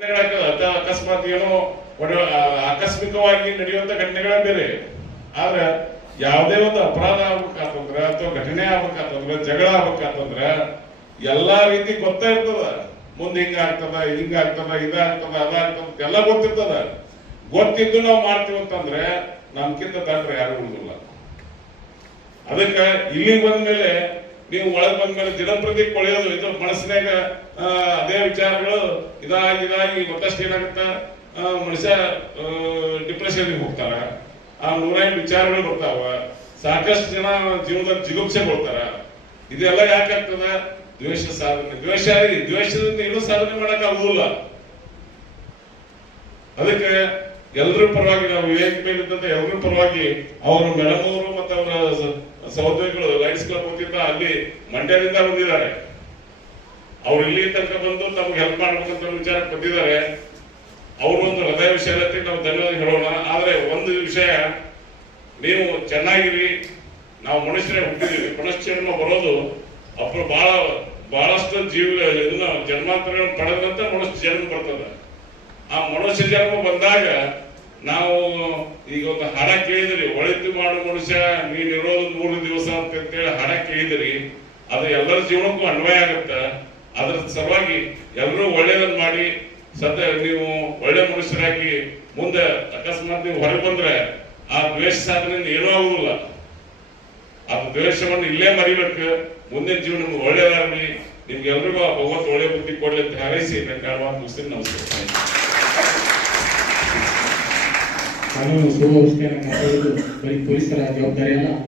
ಅಕಸ್ಮಾತ್ ಏನೋ ಆಕಸ್ಮಿಕವಾಗಿ ನಡೆಯುವಂತ ಘಟನೆಗಳ ಬೇರೆ. ಆದ್ರೆ ಯಾವುದೇ ಒಂದು ಅಪರಾಧ ಆಗ್ಬೇಕಾತಂದ್ರ ಅಥವಾ ಘಟನೆ ಆಗ್ಬೇಕಾತಂದ್ರ, ಜಗಳ ಆಗ್ಬೇಕಾತಂದ್ರ ಎಲ್ಲಾ ರೀತಿ ಗೊತ್ತಾ ಇರ್ತದ. ಮುಂದೆ ಹಿಂಗ ಆಗ್ತದ ಹಿಂಗ ಆಗ್ತದ ಇದಾಗ್ತದ ಅದಾಗ್ತದ ಎಲ್ಲ ಗೊತ್ತಿರ್ತದ. ಗೊತ್ತಿದ್ದು ನಾವು ಮಾಡ್ತೀವಿ ಅಂತಂದ್ರೆ ನಮ್ಕಿಂತ ತಂತ್ರ ಯಾರು ಉಳಿದಿಲ್ಲ. ಅದಕ್ಕೆ ಇಲ್ಲಿಗೆ ಬಂದ್ಮೇಲೆ ನೀವು ಒಳಗ್ ಬಂದ್ಮೇಲೆ ದಿನಪ್ರತಿ ಕೊಳೆಯೋದು ಇದು ಮನಸ್ಸಿನಾಗ ವಿಚಾರಗಳು ಇದಾಗಿ ಇದಾಗಿ ಮತ್ತಷ್ಟು ಏನಾಗುತ್ತ? ಮನುಷ್ಯ ಡಿಪ್ರೆಷನ್ ಹೋಗ್ತಾರ. ಆ ನೂರೈದು ವಿಚಾರಗಳು ಬರ್ತಾವ. ಸಾಕಷ್ಟು ಜನ ಜೀವನದಲ್ಲಿ ಜಿಗುಪ್ಸೆ ಕೊಡ್ತಾರ ಇದೆಲ್ಲ ಯಾಕಾಗ್ತದ ದ್ವೇಷ ಸಾಧನೆ. ದ್ವೇಷ ದ್ವೇಷದಿಂದ ಏನೂ ಸಾಧನೆ ಮಾಡಕ್ ಆಗುದಿಲ್ಲ. ಅದಕ್ಕೆ ಎಲ್ಲರೂ ಪರವಾಗಿ ನಾವು ವಿವೇಕ್ ಮೇಲಿದ್ದಂತ ಎಲ್ಲರೂ ಪರವಾಗಿ ಅವರು ಮೇಡಮ್ ಅವರು ಮತ್ತೆ ಅವರ ಸಹೋದ್ಯೋಗಿಗಳು ಲೈಟ್ಸ್ ಕ್ಲಬ್ ಹೋಗಿದ್ದ ಅಲ್ಲಿ ಮಂಡ್ಯದಿಂದ ಬಂದಿದ್ದಾರೆ. ಅವ್ರು ಇಲ್ಲಿ ತನಕ ಬಂದು ನಮ್ಗೆ ಹೆಲ್ಪ್ ಮಾಡ್ಬೇಕಂತ ವಿಚಾರ ಬಂದಿದ್ದಾರೆ ಒಂದು ಹೃದಯ ವಿಷಯದಲ್ಲಿ ನಾವು ಧನ್ಯವಾದ ಹೇಳೋಣ. ಆದ್ರೆ ಒಂದು ವಿಷಯ, ನೀವು ಚೆನ್ನಾಗಿರಿ, ನಾವು ಮನುಷ್ಯರೇ ಹುಟ್ಟಿದೀವಿ ಮನುಷ್ಯರನ್ನ ಬರೋದು ಅಪ್ಪ ಬಹಳ ಬಹಳಷ್ಟು ಜೀವ, ಇದನ್ನ ಜನ್ಮಾಂತರ ಪಡೆದಂತ ಮನುಷ್ಯ ಜನ್ಮ ಬರ್ತದ. ಆ ಮನುಷ್ಯ ಜನ್ಮ ಬಂದಾಗ ನಾವು ಈಗ ಒಂದು ಹಣ ಕೇಳಿದ್ರಿ, ಒಳಿತು ಮಾಡೋ ಮನುಷ್ಯ, ನೀನ್ ಇರೋದು ಮೂರು ದಿವಸ ಅಂತ ಹೇಳಿ ಹಣ ಕೇಳಿದ್ರಿ, ಅದು ಎಲ್ಲರ ಜೀವನಕ್ಕೂ ಅನ್ವಯ ಆಗುತ್ತೆ. ಅದ್ರ ಸಲುವಾಗಿ ಎಲ್ಲರೂ ಒಳ್ಳೇದನ್ನ ಮಾಡಿ, ಸದ್ಯ ನೀವು ಒಳ್ಳೆ ಮನುಷ್ಯರಾಗಿ ಮುಂದೆ ಅಕಸ್ಮಾತ್ ನೀವು ಹೊರಗೆ ಬಂದ್ರೆ ಆ ದ್ವೇಷ ಸಾಧನೆಯಿಂದ ಏನೂ ಆಗುದಿಲ್ಲ. ಆ ದ್ವೇಷವನ್ನು ಇಲ್ಲೇ ಮರಿಬೇಕು. ಮುಂದಿನ ಜೀವನ ನಿಮ್ಗೆ ಒಳ್ಳೇದಾಗಲಿ. ನಿಮ್ಗೆ ಎಲ್ರಿಗೂ ಆ ಭಗವಂತ ಒಳ್ಳೆ ಬುದ್ಧಿ ಕೊಡ್ಲಿ ಅಂತ ಹಾರೈಸಿ. ನನ್ನ ಕಾರವಾರ ಮುಗಿಸ್ತೀನಿ ನಮಸ್ಕಾರ ಬರೀ ಪೊಲೀಸರ ಜವಾಬ್ದಾರಿ